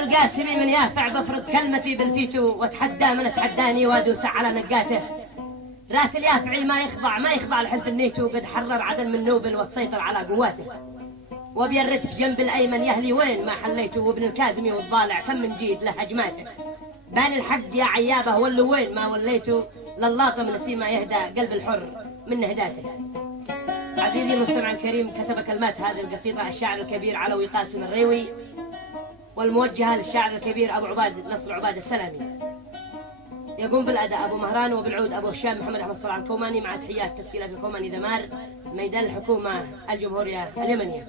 القاسمي من يافع بفرض كلمتي بالفيتو، واتحدى من اتحداني وادوس على نقاته. راس اليافعي ما يخضع لحلف النيتو، قد حرر عدن من نوبل وتسيطر على قواته. وابي الرتف جنب الايمن يهلي وين ما حليته، وابن الكازمي والضالع كم من جيد له هجماته. بان الحق يا عيابه ولوا وين ما وليتوا، للاطم نسيما يهدى قلب الحر من نهداته. عزيزي المستمع الكريم، كتب كلمات هذه القصيدة الشاعر الكبير علوي قاسم الريوي، والموجهة للشاعر الكبير أبو عباد نصر عباد السلامي. يقوم بالأداء أبو مهران، وبالعود أبو هشام محمد أحمد صلاح الكوماني، مع تحيات تسجيلات الكوماني دمار، ميدان الحكومة الجمهورية اليمنية.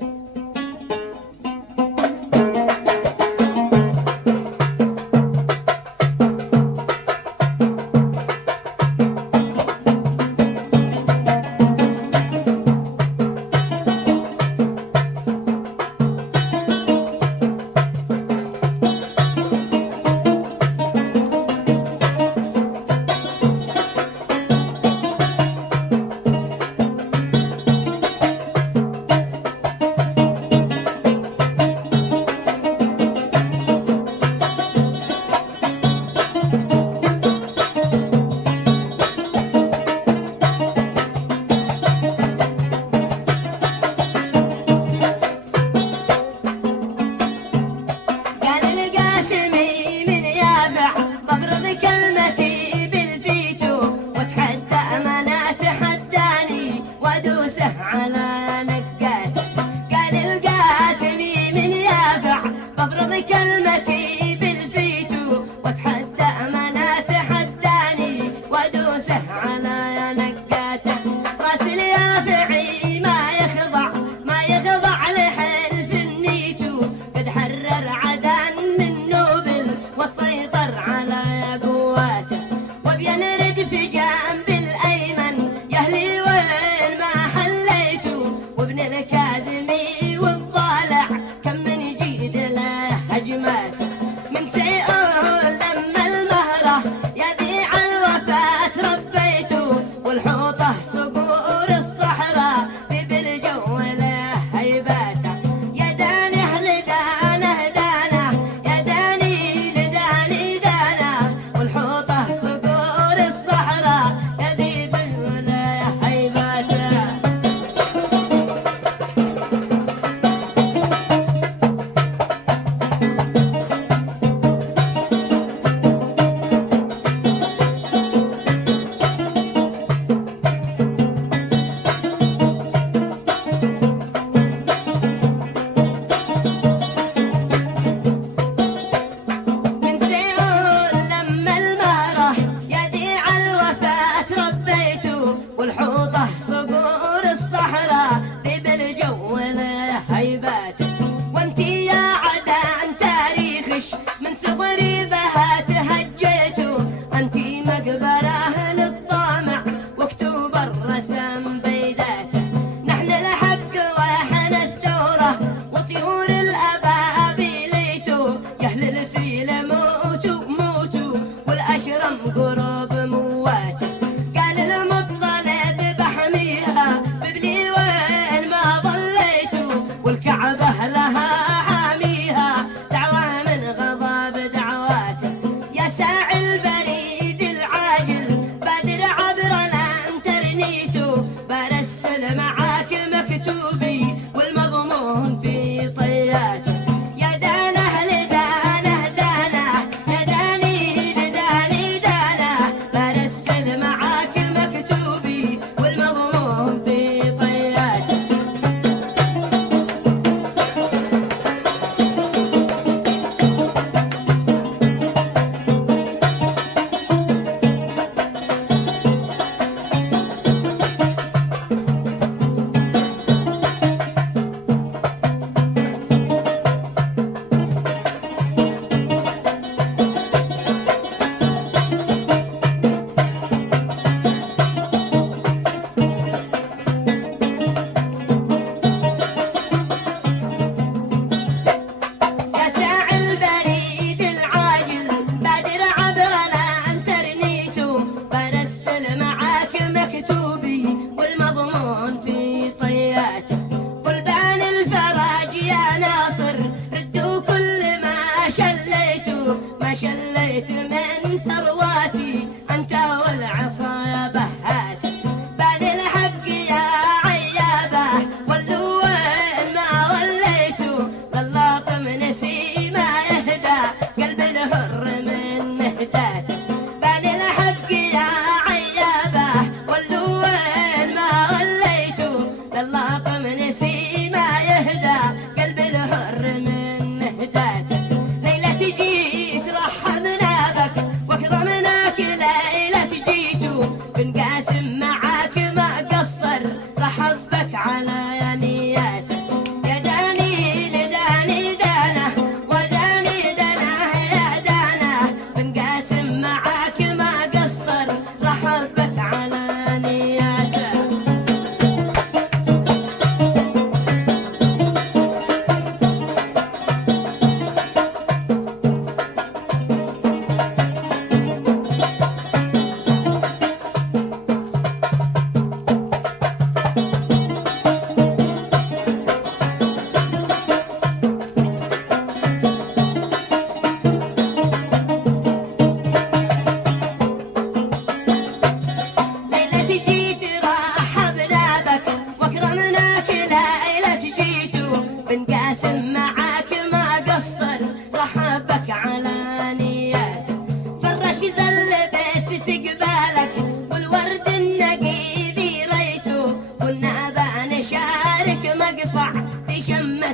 من سيئه لما المهره يذيع الوفاة ربيته،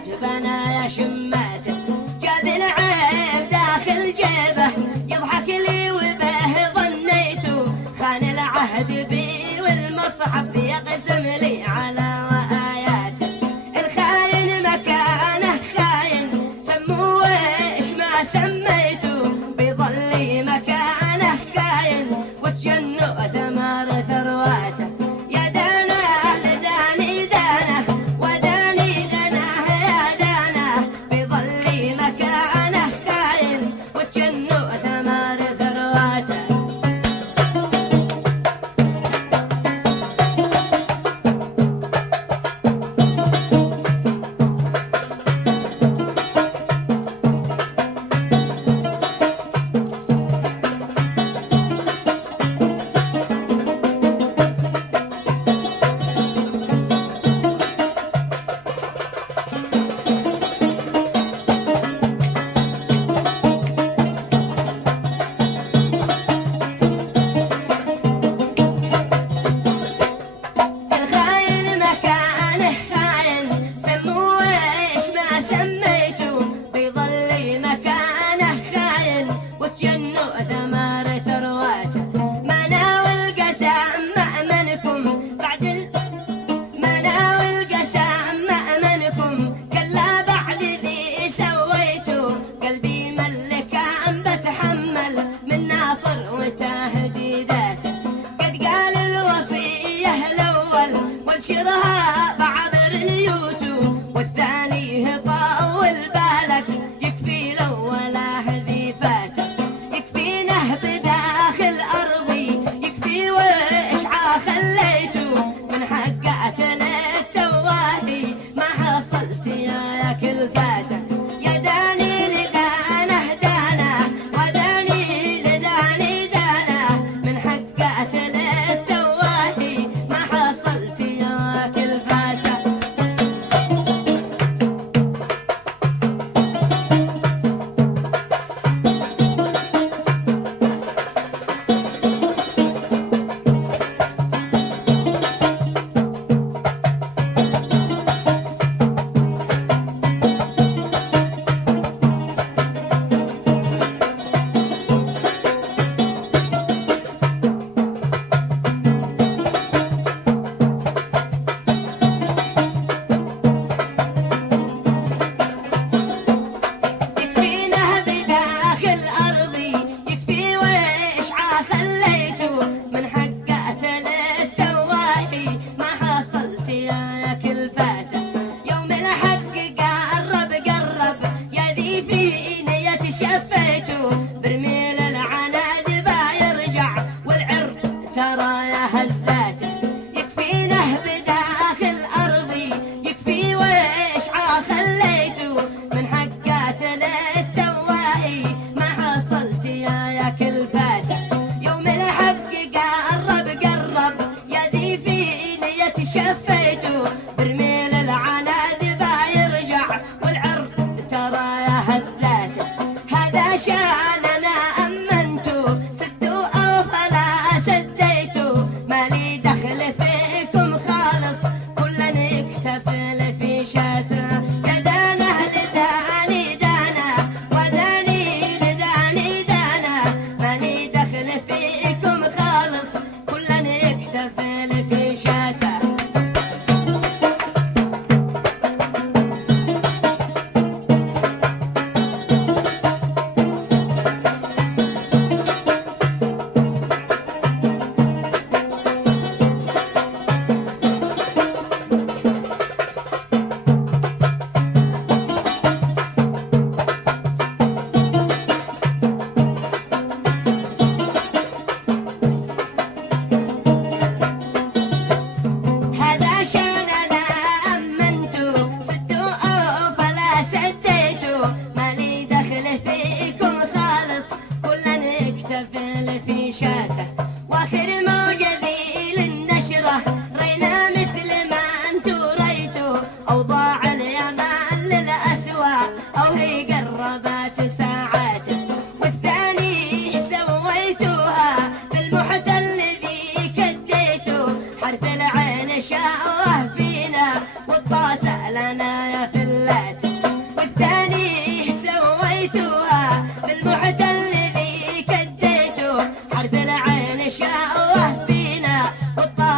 عجبنا يا شماته، جاب العيب داخل جيبه يضحك لي وبه ظنيته، خان العهد بي والمصحف يقسم لي على وآياته، الخاين مكانه خاين سموه ايش ما سميته، بيظل مكانه خاين وتجنوا ثمار ثرواته، يا دانا لداني دانه وداني دانه يا دانه، بيظل مكانه خاين وتجنوا ثمار ثرواته. وانشرها بعبر اليوتيوب، والثاني طول بالك يكفي الاول هذي فاته، يكفينه بداخل ارضي يكفي واشعى خليته، من حقعت للتواهي ما حصلت يا كل فاته، يا داني لدانه دانه وداني لداني دانه، من حقعت للتواهي ما حصلت يا كل فاته. برميل العناد بايرجع والعرض ترى يا هزاته، يكفينه بداخل ارضي يكفي واشعى خليته، من حقات للتواهي ما حصلت يا كل فاته، يوم الحق قرب يا ذي في نية شفيته، برميل العناد بايرجع والعرض ترى يا هزاته، هذا شاننا أمنتوا سدوا أو فلا سديتوا، مالي دخل فيكم خالص كلنا نكتفل في شاته، يا دانه لداني دانه وداني لداني دانه، مالي دخل فيكم خالص كلنا نكتفل في شاته. في شاته واخر موجزي للنشره رينا مثل ما انتو ريتوا، اوضاع اليمن للاسواق او هي قربت ساعاته، والثاني سويتوها بالمحتل ذي كديتوا، حرف العين شاوه فينا والطاسه لنا يا فلاته. الطاير